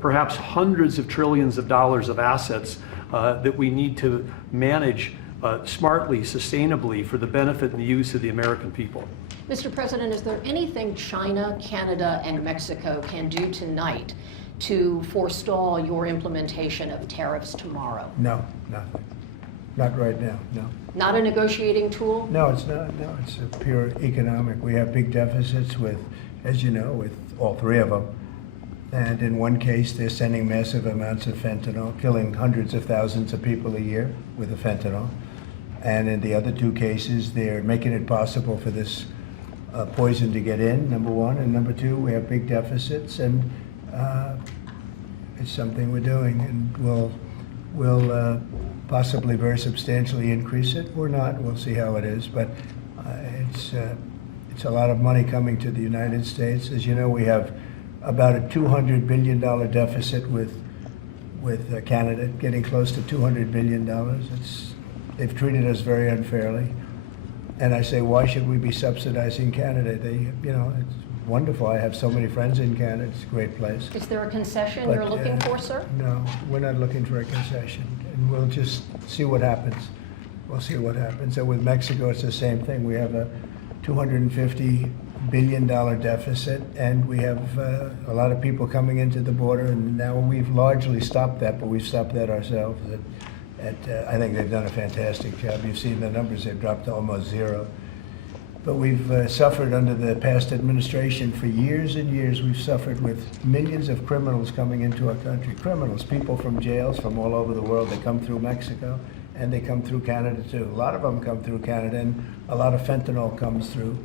perhaps hundreds of trillions of dollars of assets that we need to manage smartly, sustainably, for the benefit and the use of the American people. Mr. President, is there anything China, Canada, and Mexico can do tonight to forestall your implementation of tariffs tomorrow? No, nothing. Not right now, no. Not a negotiating tool? No, it's not. No, it's a pure economic. We have big deficits with, as you know, with all three of them. And in one case, they're sending massive amounts of fentanyl, killing hundreds of thousands of people a year with the fentanyl. And in the other two cases, they're making it possible for this poison to get in, number one. And number two, we have big deficits, and it's something we're doing. And we'll possibly very substantially increase it or not. We'll see how it is. But it's a lot of money coming to the United States. As you know, we have about a $200 billion deficit with Canada, getting close to $200 billion. They've treated us very unfairly. And I say, why should we be subsidizing Canada? It's wonderful. I have so many friends in Canada. It's a great place. Is there a concession you're looking for, sir? No, we're not looking for a concession. And we'll just see what happens. We'll see what happens. And with Mexico, it's the same thing. We have a $250 billion deficit, and we have a lot of people coming into the border, and now we've largely stopped that, but we've stopped that ourselves. I think they've done a fantastic job. You've seen the numbers, they've dropped to almost zero. But we've suffered under the past administration for years and years. We've suffered with millions of criminals coming into our country. Criminals, people from jails from all over the world. They come through Mexico, and they come through Canada too. A lot of them come through Canada, and a lot of fentanyl comes through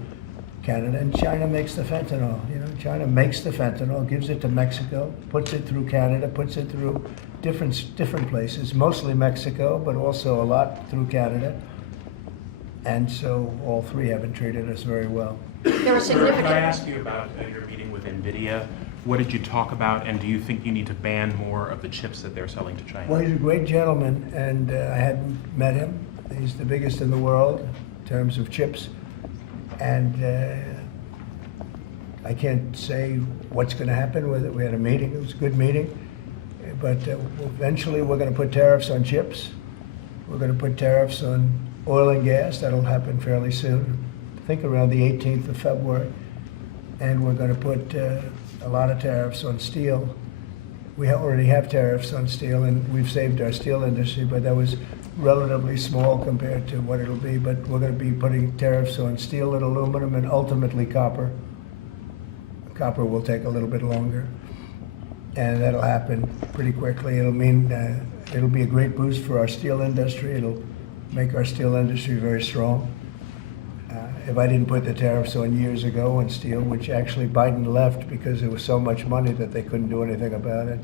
Canada, and China makes the fentanyl. China makes the fentanyl, gives it to Mexico, puts it through Canada, puts it through different places, mostly Mexico, but also a lot through Canada. And so all three haven't treated us very well. There are significant. Can I ask you about your meeting with NVIDIA? What did you talk about, and do you think you need to ban more of the chips that they're selling to China? Well, he's a great gentleman, and I hadn't met him. He's the biggest in the world in terms of chips. And I can't say what's going to happen with it. We had a meeting. It was a good meeting. But eventually we're going to put tariffs on chips. We're going to put tariffs on oil and gas. That'll happen fairly soon. I think around the 18th of February. And we're going to put a lot of tariffs on steel. We already have tariffs on steel, and we've saved our steel industry, but that was relatively small compared to what it'll be. But we're going to be putting tariffs on steel and aluminum and ultimately copper. Copper will take a little bit longer, and that'll happen pretty quickly. It'll mean it'll be a great boost for our steel industry. It'll make our steel industry very strong. If I didn't put the tariffs on years ago on steel, which actually Biden left because there was so much money that they couldn't do anything about it,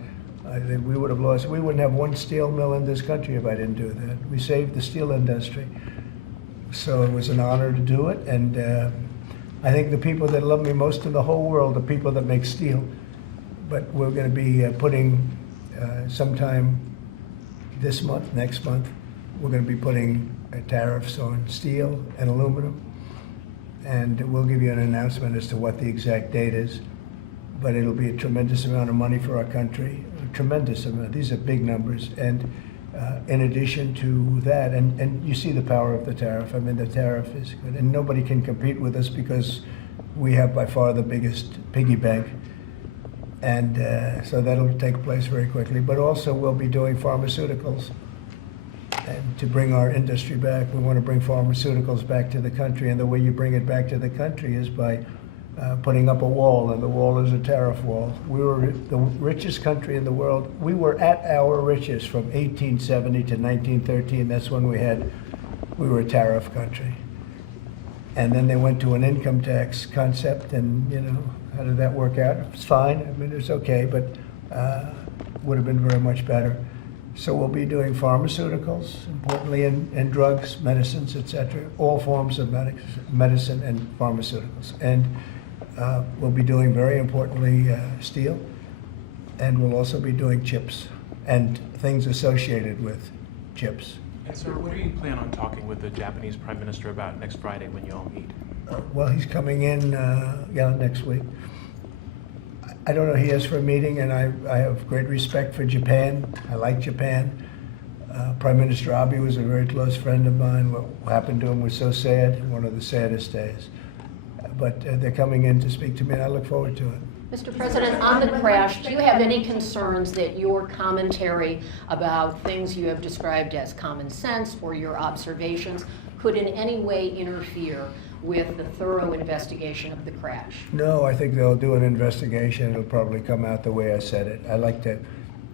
I think we would have lost. We wouldn't have one steel mill in this country if I didn't do that. We saved the steel industry. So it was an honor to do it, and I think the people that love me most in the whole world are people that make steel. But we're going to be putting sometime this month, next month, we're going to be putting tariffs on steel and aluminum. And we'll give you an announcement as to what the exact date is. But it'll be a tremendous amount of money for our country, a tremendous amount. These are big numbers. And in addition to that, and you see the power of the tariff. I mean, the tariff is good. And nobody can compete with us because we have by far the biggest piggy bank. And so that'll take place very quickly. But also we'll be doing pharmaceuticals. And to bring our industry back, we want to bring pharmaceuticals back to the country. And the way you bring it back to the country is by putting up a wall, and the wall is a tariff wall. We were the richest country in the world. We were at our richest from 1870 to 1913. That's when we were a tariff country. And then they went to an income tax concept, and how did that work out? It's fine. I mean, it's okay, but would have been very much better. So we'll be doing pharmaceuticals, importantly, and drugs, medicines, etc., all forms of medicine and pharmaceuticals. And we'll be doing, very importantly, steel, and we'll also be doing chips and things associated with chips. And sir, what do you plan on talking with the Japanese Prime Minister about next Friday when you all meet? Well, he's coming in, next week. I don't know, he asked for a meeting, and I have great respect for Japan. I like Japan. Prime Minister Abe was a very close friend of mine. What happened to him was so sad, one of the saddest days. But they're coming in to speak to me, and I look forward to it. Mr. President, on the crash, do you have any concerns that your commentary about things you have described as common sense or your observations could in any way interfere with the thorough investigation of the crash? No, I think they'll do an investigation. It'll probably come out the way I said it. I like to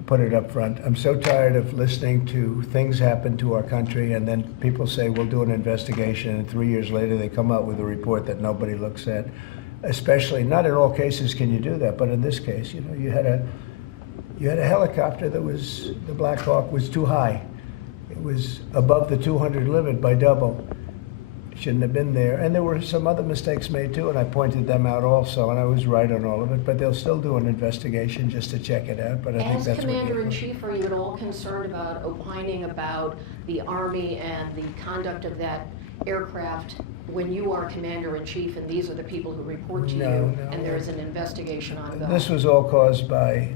put it up front. I'm so tired of listening to things happen to our country, and then people say, we'll do an investigation, and 3 years later they come out with a report that nobody looks at. Especially, not in all cases can you do that, but in this case, you know, you had a helicopter that was, the Black Hawk was too high. It was above the 200 limit by double. Shouldn't have been there. And there were some other mistakes made too, and I pointed them out also, and I was right on all of it, but they'll still do an investigation just to check it out, but I think As that's what Commander-in-Chief, are you at all concerned about opining about the Army and the conduct of that aircraft when you are Commander-in-Chief and these are the people who report to you No. and there is an investigation ongoing? This was all caused by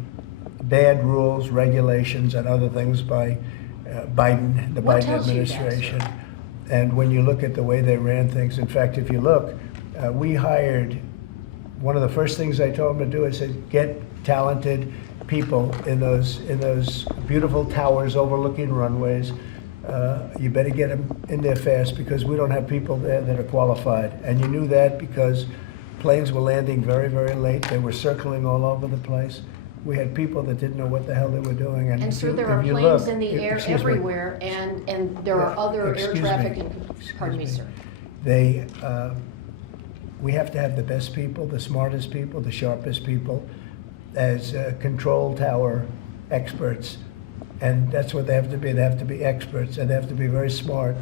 bad rules, regulations, and other things by Biden, the What Biden tells you that, administration. sir? And when you look at the way they ran things, in fact, if you look, we hired, one of the first things I told them to do, I said, get talented people in those beautiful towers overlooking runways. You better get them in there fast because we don't have people there that are qualified. And you knew that because planes were landing very, very late. They were circling all over the place. We had people that didn't know what the hell they were doing. And so there if are you planes look- in the air excuse me. everywhere, and there are Yeah, other air excuse traffic, me. pardon me, Excuse sir. They, we have to have the best people, the smartest people, the sharpest people as control tower experts. And that's what they have to be. They have to be experts, and they have to be very smart.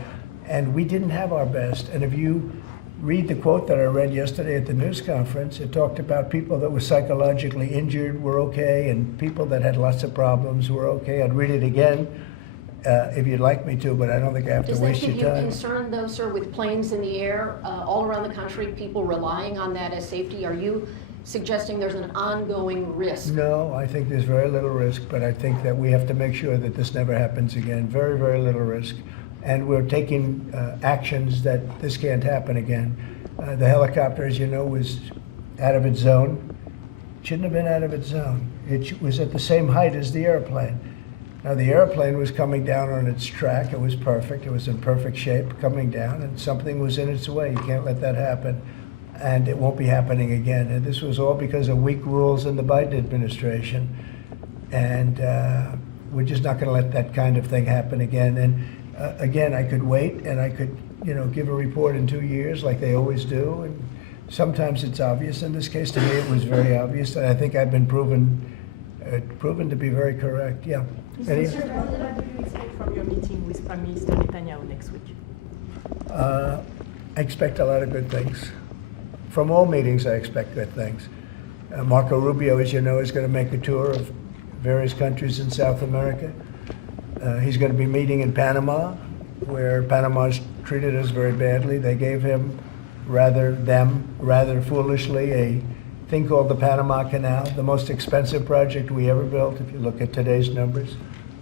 And we didn't have our best. And if you read the quote that I read yesterday at the news conference, it talked about people that were psychologically injured were okay, and people that had lots of problems were okay. I'd read it again if you'd like me to, but I don't think I have to Does that waste give your you time. concern, though, sir, with planes in the air all around the country, people relying on that as safety? Are you suggesting there's an ongoing risk? No, I think there's very little risk, but I think that we have to make sure that this never happens again. Very, very little risk. And we're taking actions that this can't happen again. The helicopter, as you know, was out of its zone. Shouldn't have been out of its zone. It was at the same height as the airplane. Now, the airplane was coming down on its track. It was perfect. It was in perfect shape coming down, and something was in its way. You can't let that happen. And it won't be happening again. And this was all because of weak rules in the Biden administration. And we're just not going to let that kind of thing happen again. And again, I could wait and I could, you know, give a report in 2 years like they always do. And sometimes it's obvious. In this case, to me, it was very obvious. And I think I've been proven to be very correct. Yeah. Mr. President, what do you expect from your meeting with Prime Minister Netanyahu next week? I expect a lot of good things. From all meetings, I expect good things. Marco Rubio, as you know, is going to make a tour of various countries in South America. He's going to be meeting in Panama, where Panama's treated us very badly. They gave him, rather foolishly, a thing called the Panama Canal, the most expensive project we ever built, if you look at today's numbers.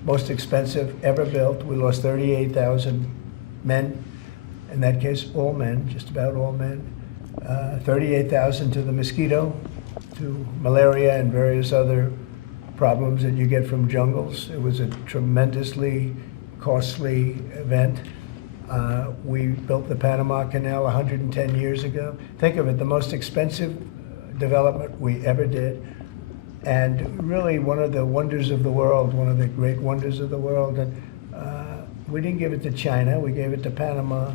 Most expensive ever built. We lost 38,000 men. In that case, all men, just about all men. 38,000 to the mosquito, to malaria and various other problems that you get from jungles. It was a tremendously costly event. We built the Panama Canal 110 years ago. Think of it, the most expensive development we ever did. And really one of the wonders of the world, one of the great wonders of the world. And we didn't give it to China, we gave it to Panama.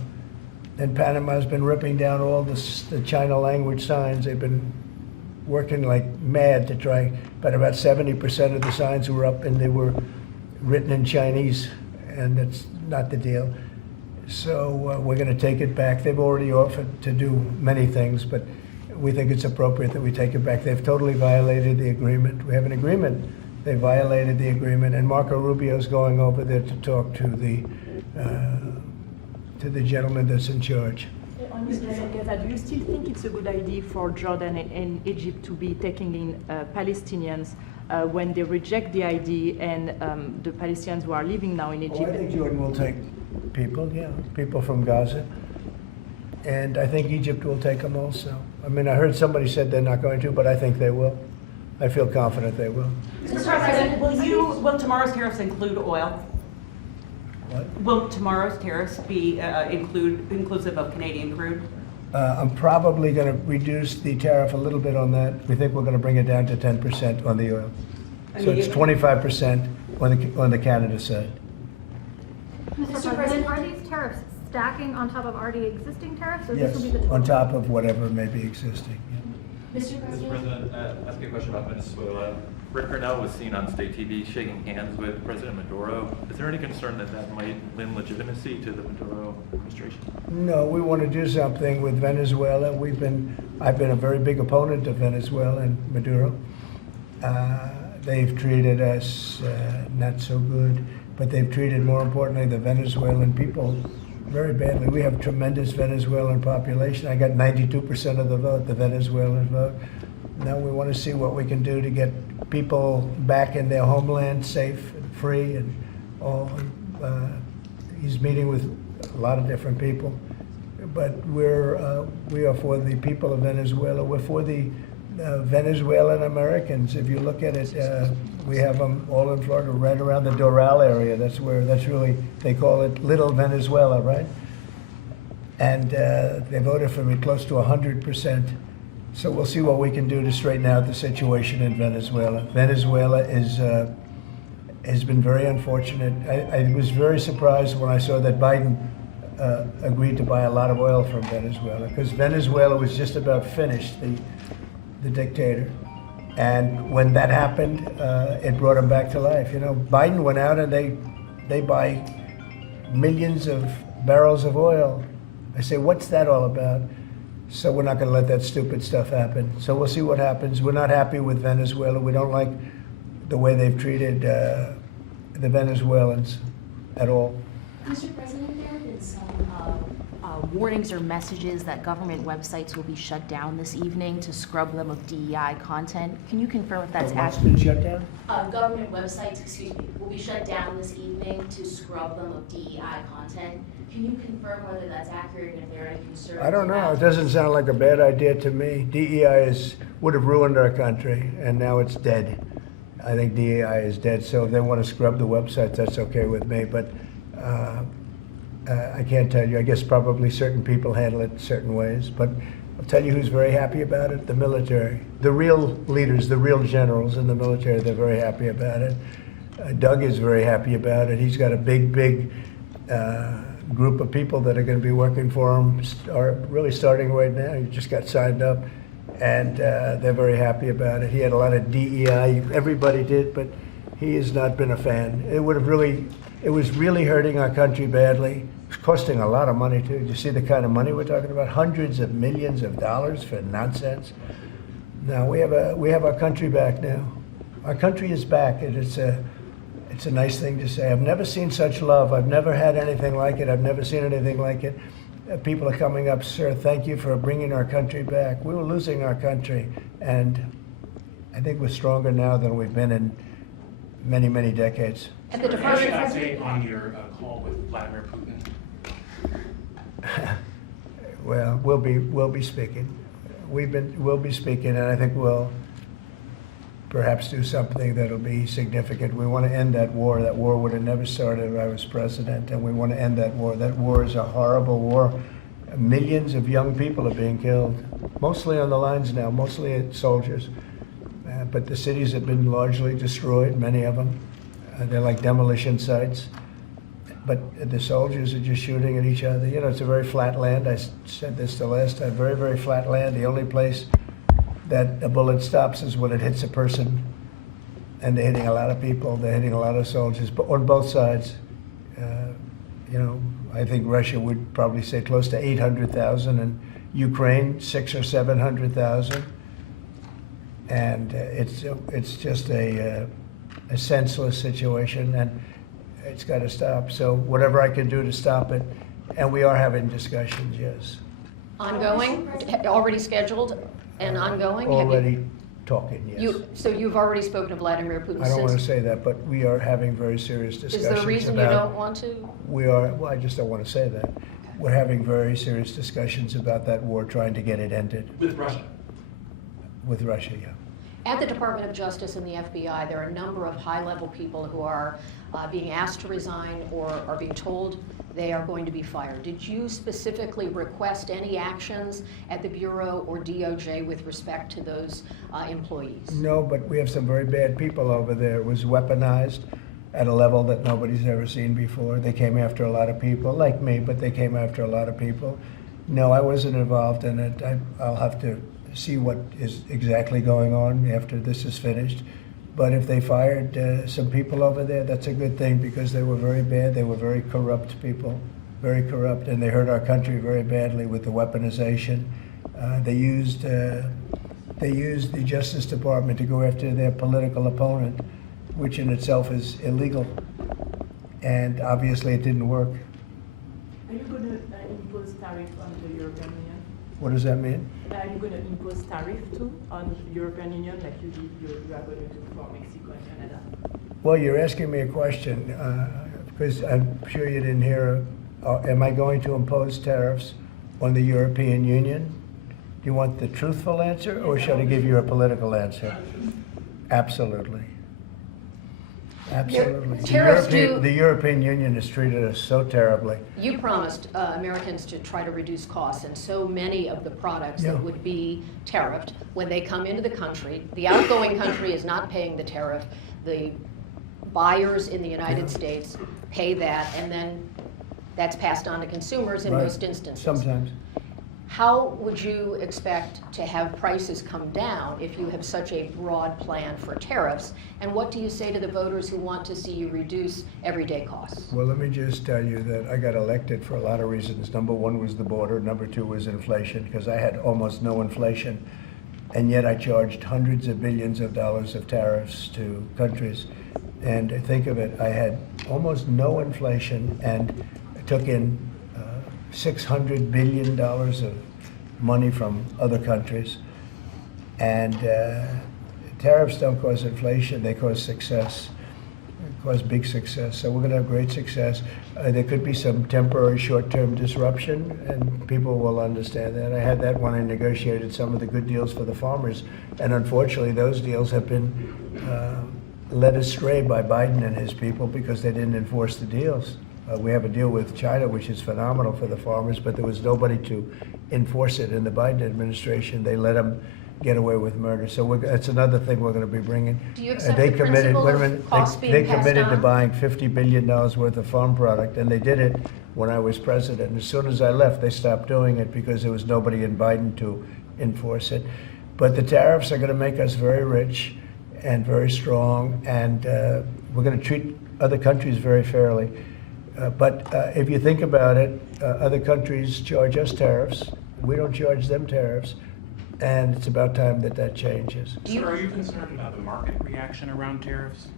And Panama's been ripping down all the China language signs. They've been working like mad to try, but about 70% of the signs were up and they were written in Chinese, and that's not the deal. So we're going to take it back. They've already offered to do many things, but we think it's appropriate that we take it back. They've totally violated the agreement. We have an agreement. They violated the agreement, and Marco Rubio's going over there to talk to the gentleman that's in charge. On Mr. Gaza, do you still think it's a good idea for Jordan and Egypt to be taking in Palestinians when they reject the idea and the Palestinians who are living now in Oh, Egypt? I think Jordan will take people, yeah, people from Gaza. And I think Egypt will take them also. I mean, I heard somebody said they're not going to, but I think they will. I feel confident they will. Mr. President, will tomorrow's tariffs include oil? What? Will tomorrow's tariffs be inclusive of Canadian crude? I'm probably going to reduce the tariff a little bit on that. We think we're going to bring it down to 10% on the oil. So it's 25% on the Canada side. Mr. President, are these tariffs stacking on top of already existing tariffs, or Yes, this will be the total? on top of whatever may be existing. Mr. President, ask you a question about Venezuela. Rick Cornell was seen on state TV shaking hands with President Maduro. Is there any concern that that might lend legitimacy to the Maduro administration? No, we want to do something with Venezuela. I've been a very big opponent of Venezuela and Maduro. They've treated us not so good, but they've treated, more importantly, the Venezuelan people very badly. We have tremendous Venezuelan population. I got 92% of the vote, the Venezuelan vote. Now we want to see what we can do to get people back in their homeland safe and free and all. He's meeting with a lot of different people, but we are for the people of Venezuela. We're for the Venezuelan Americans. If you look at it, we have them all in Florida, right around the Doral area. That's really, they call it Little Venezuela, right? And they voted for me close to 100%. So we'll see what we can do to straighten out the situation in Venezuela. Venezuela has been very unfortunate. I was very surprised when I saw that Biden agreed to buy a lot of oil from Venezuela, because Venezuela was just about finished, the dictator. And when that happened, it brought him back to life. You know, Biden went out and they buy millions of barrels of oil. I say, what's that all about? So we're not going to let that stupid stuff happen. So we'll see what happens. We're not happy with Venezuela. We don't like the way they've treated the Venezuelans at all. Mr. President, there have been some warnings or messages that government websites will be shut down this evening to scrub them of DEI content. Can you confirm if that's What's accurate? been shut down? Government websites, excuse me, will be shut down this evening to scrub them of DEI content. Can you confirm whether that's accurate and if there are any concerns? I don't know. about- It doesn't sound like a bad idea to me. DEI would have ruined our country, and now it's dead. I think DEI is dead. So if they want to scrub the websites, that's okay with me. But I can't tell you. I guess probably certain people handle it certain ways. But I'll tell you who's very happy about it: the military. The real leaders, the real generals in the military, they're very happy about it. Doug is very happy about it. He's got a big group of people that are going to be working for him, really starting right now. He just got signed up, and they're very happy about it. He had a lot of DEI, everybody did, but he has not been a fan. It was really hurting our country badly. It's costing a lot of money too. Do you see the kind of money we're talking about? Hundreds of millions of dollars for nonsense. Now we have our country back now. Our country is back, and it's a nice thing to say. I've never seen such love. I've never had anything like it. I've never seen anything like it. People are coming up, sir, thank you for bringing our country back. We were losing our country, and I think we're stronger now than we've been in many, many decades. At the Any departure, update on your call with Vladimir Putin? Well, we'll be speaking. We'll be speaking, and I think we'll perhaps do something that'll be significant. We want to end that war. That war would have never started if I was president, and we want to end that war. That war is a horrible war. Millions of young people are being killed, mostly on the lines now, mostly soldiers. But the cities have been largely destroyed, many of them. They're like demolition sites. But the soldiers are just shooting at each other. You know, it's a very flat land. I said this the last time, very, very flat land. The only place that a bullet stops is when it hits a person. And they're hitting a lot of people. They're hitting a lot of soldiers, but on both sides. You know, I think Russia would probably say close to 800,000, and Ukraine 600,000 or 700,000. And it's just a senseless situation, and it's got to stop. So whatever I can do to stop it, and we are having discussions, yes. Ongoing, already scheduled and ongoing? Have you- Already talking, yes. So you've already spoken to Vladimir Putin I don't want to since? say that, but we are having very serious Is discussions there a reason you about- don't want to? We are, well, I just don't want to say that. We're having very serious discussions about that war, trying to get it ended With Russia? with Russia, yeah. At the Department of Justice and the FBI, there are a number of high-level people who are being asked to resign or are being told they are going to be fired. Did you specifically request any actions at the Bureau or DOJ with respect to those employees? No, but we have some very bad people over there. It was weaponized at a level that nobody's ever seen before. They came after a lot of people, like me, but they came after a lot of people. No, I wasn't involved in it. I'll have to see what is exactly going on after this is finished. But if they fired some people over there, that's a good thing, because they were very bad. They were very corrupt people, very corrupt, and they hurt our country very badly with the weaponization. They used the Justice Department to go after their political opponent, which in itself is illegal. And obviously it didn't work. Are you going to impose tariff on the European Union? What does that mean? Are you going to impose tariff too on European Union like you are going to do for Mexico and Canada? Well, you're asking me a question, because I'm sure you didn't hear, am I going to impose tariffs on the European Union? Do you want the truthful answer, or should I give you a political answer? Absolutely. Absolutely. Tariffs The European Union has treated us so terribly. You promised Americans to try to reduce costs, and so many of the products Yeah. that would be tariffed, when they come into the country, the outgoing country is not paying the tariff. The buyers in the United States pay that, and then that's passed on to consumers in Right. most instances. Sometimes. How would you expect to have prices come down if you have such a broad plan for tariffs? And what do you say to the voters who want to see you reduce everyday costs? Well, let me just tell you that I got elected for a lot of reasons. Number one was the border. Number two was inflation, because I had almost no inflation. And yet I charged hundreds of billions of dollars of tariffs to countries. And think of it, I had almost no inflation and took in $600 billion of money from other countries. And tariffs don't cause inflation, they cause success. They cause big success. So we're going to have great success. There could be some temporary short-term disruption, and people will understand that. I had that when I negotiated some of the good deals for the farmers. And unfortunately, those deals have been led astray by Biden and his people because they didn't enforce the deals. We have a deal with China, which is phenomenal for the farmers, but there was nobody to enforce it in the Biden administration. They let them get away with murder. So that's another thing we're going to be bringing. Do you accept They the committed, principle wait a of minute, costs being they passed committed to on? buying $50 billion worth of farm product, and they did it when I was president. And as soon as I left, they stopped doing it because there was nobody in Biden to enforce it. But the tariffs are going to make us very rich and very strong, and we're going to treat other countries very fairly. But if you think about it, other countries charge us tariffs. We don't charge them tariffs. And it's about time that that changes. Sir, are you concerned about the market reaction around tariffs?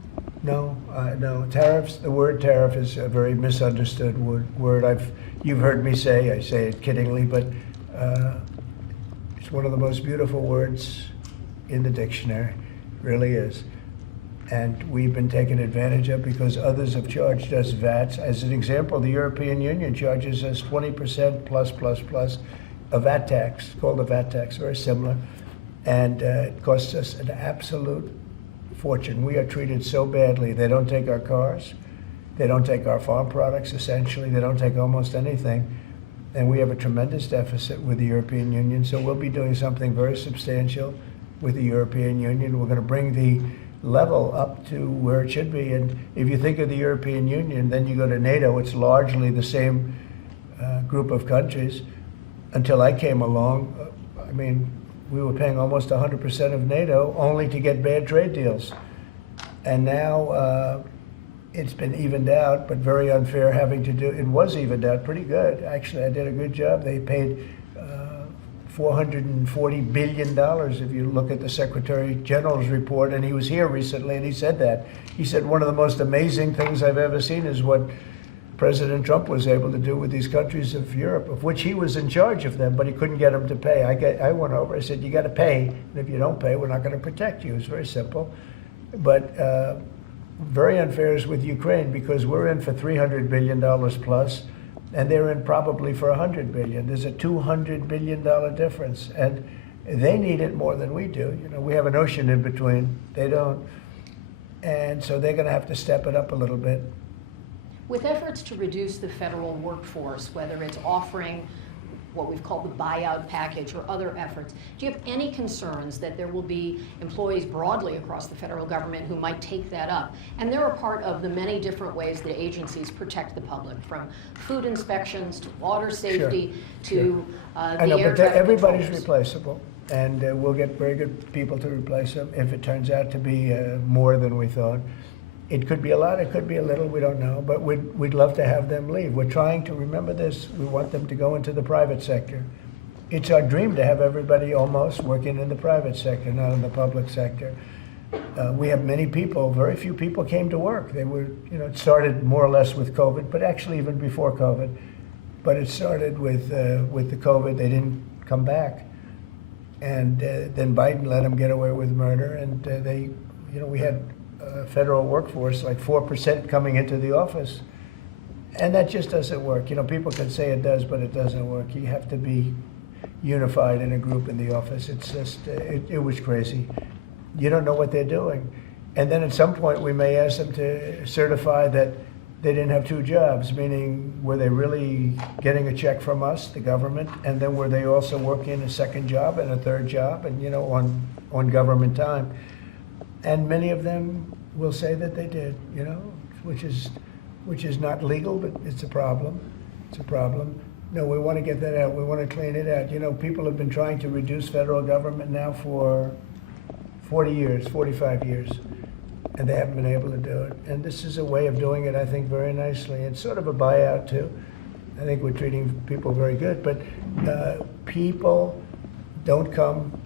No, no. Tariffs, the word tariff is a very misunderstood word. You've heard me say, I say it kiddingly, but it's one of the most beautiful words in the dictionary. It really is. And we've been taken advantage of because others have charged us VATs. As an example, the European Union charges us 20% plus a VAT tax, called a VAT tax, very similar. And it costs us an absolute fortune. We are treated so badly. They don't take our cars. They don't take our farm products, essentially. They don't take almost anything. And we have a tremendous deficit with the European Union. So we'll be doing something very substantial with the European Union. We're going to bring the level up to where it should be. And if you think of the European Union, then you go to NATO, it's largely the same group of countries. Until I came along, I mean, we were paying almost 100% of NATO only to get bad trade deals. And now it's been evened out, but very unfair having to do, it was evened out pretty good. Actually, I did a good job. They paid $440 billion if you look at the Secretary General's report, and he was here recently and he said that. He said one of the most amazing things I've ever seen is what President Trump was able to do with these countries of Europe, of which he was in charge of them, but he couldn't get them to pay. I went over, I said, you got to pay, and if you don't pay, we're not going to protect you. It's very simple. But very unfair is with Ukraine, because we're in for $300 billion plus, and they're in probably for $100 billion. There's a $200 billion difference, and they need it more than we do. You know, we have an ocean in between. They don't. And so they're going to have to step it up a little bit. With efforts to reduce the federal workforce, whether it's offering what we've called the buyout package or other efforts, do you have any concerns that there will be employees broadly across the federal government who might take that up? And they're a part of the many different ways that agencies protect the public, from food inspections to water safety to I the know, air but traffic everybody's controllers. replaceable, and we'll get very good people to replace them if it turns out to be more than we thought. It could be a lot, it could be a little, we don't know, but we'd love to have them leave. We're trying to remember this. We want them to go into the private sector. It's our dream to have everybody almost working in the private sector, not in the public sector. We have many people, very few people came to work. They were, you know, it started more or less with COVID, but actually even before COVID. But it started with the COVID, they didn't come back. And then Biden let them get away with murder, and they, you know, we had federal workforce like 4% coming into the office, and that just doesn't work. You know, people can say it does, but it doesn't work. You have to be unified in a group in the office. It's just it was crazy. You don't know what they're doing, and then at some point we may ask them to certify that they didn't have two jobs, meaning were they really getting a check from us, the government, and then were they also working a second job and a third job, and you know, on government time. And many of them will say that they did, you know, which is not legal, but it's a problem. It's a problem. No, we want to get that out. We want to clean it out. You know, people have been trying to reduce federal government now for 40 years, 45 years, and they haven't been able to do it. And this is a way of doing it, I think, very nicely. It's sort of a buyout, too. I think we're treating people very good, but people don't come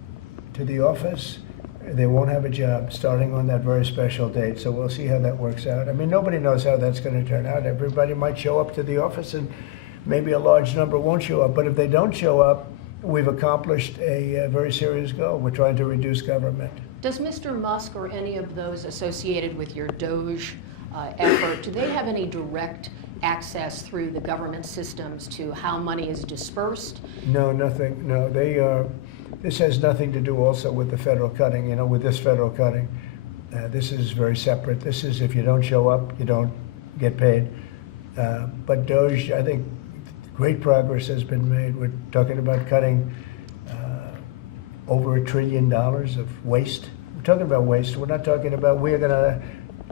to the office. They won't have a job starting on that very special date, so we'll see how that works out. I mean, nobody knows how that's going to turn out. Everybody might show up to the office, and maybe a large number won't show up. But if they don't show up, we've accomplished a very serious goal. We're trying to reduce government. Does Mr. Musk or any of those associated with your DOGE effort, do they have any direct access through the government systems to how money is dispersed? No, nothing. No, they are. This has nothing to do also with the federal cutting, you know, with this federal cutting. This is very separate. This is if you don't show up, you don't get paid. But DOGE, I think great progress has been made. We're talking about cutting over $1 trillion of waste. We're talking about waste. We're not talking about we're going to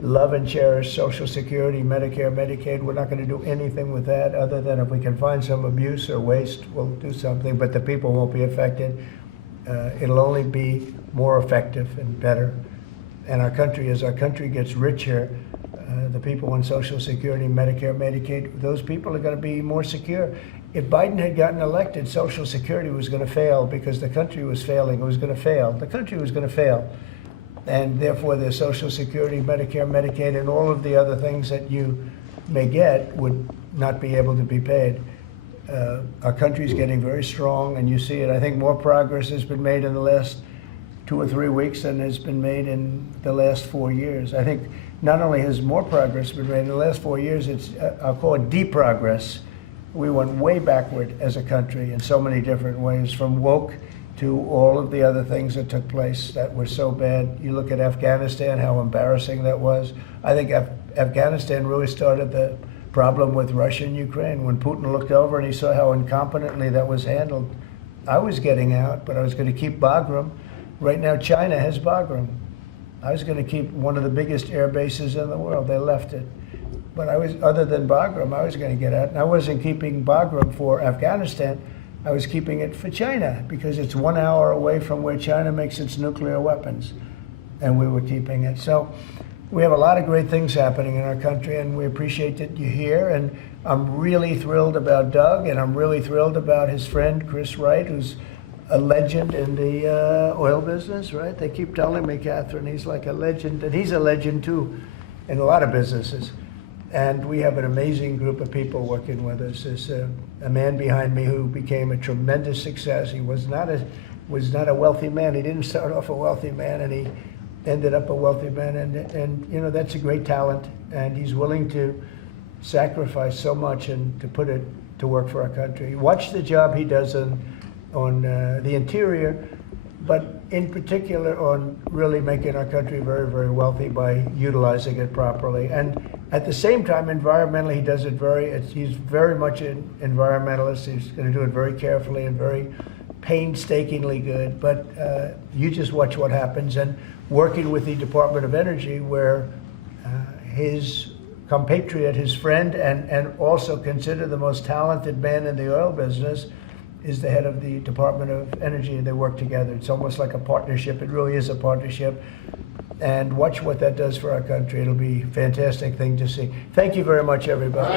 love and cherish Social Security, Medicare, Medicaid. We're not going to do anything with that other than if we can find some abuse or waste, we'll do something, but the people won't be affected. It'll only be more effective and better. And our country, as our country gets richer, the people on Social Security, Medicare, Medicaid, those people are going to be more secure. If Biden had gotten elected, Social Security was going to fail because the country was failing. It was going to fail. The country was going to fail. And therefore, the Social Security, Medicare, Medicaid, and all of the other things that you may get would not be able to be paid. Our country's getting very strong, and you see it. I think more progress has been made in the last 2 or 3 weeks than has been made in the last 4 years. I think not only has more progress been made in the last 4 years, it's, I'll call it deprogress. We went way backward as a country in so many different ways, from woke to all of the other things that took place that were so bad. You look at Afghanistan, how embarrassing that was. I think Afghanistan really started the problem with Russia and Ukraine. When Putin looked over and he saw how incompetently that was handled, I was getting out, but I was going to keep Bagram. Right now, China has Bagram. I was going to keep one of the biggest air bases in the world. They left it. But I was, other than Bagram, I was going to get out. And I wasn't keeping Bagram for Afghanistan. I was keeping it for China because it's 1 hour away from where China makes its nuclear weapons. And we were keeping it. So we have a lot of great things happening in our country, and we appreciate that you're here. And I'm really thrilled about Doug, and I'm really thrilled about his friend, Chris Wright, who's a legend in the oil business, right? They keep telling me, Catherine, he's like a legend, and he's a legend too in a lot of businesses. And we have an amazing group of people working with us. There's a man behind me who became a tremendous success. He was not a wealthy man. He didn't start off a wealthy man, and he ended up a wealthy man. And you know, that's a great talent. And he's willing to sacrifice so much and to put it to work for our country. Watch the job he does on the interior, but in particular on really making our country very, very wealthy by utilizing it properly. And at the same time, environmentally, he does it he's very much an environmentalist. He's going to do it very carefully and very painstakingly good. But you just watch what happens. And working with the Department of Energy, where his compatriot, his friend, and also considered the most talented man in the oil business, is the head of the Department of Energy, and they work together. It's almost like a partnership. It really is a partnership. And watch what that does for our country. It'll be a fantastic thing to see. Thank you very much, everybody.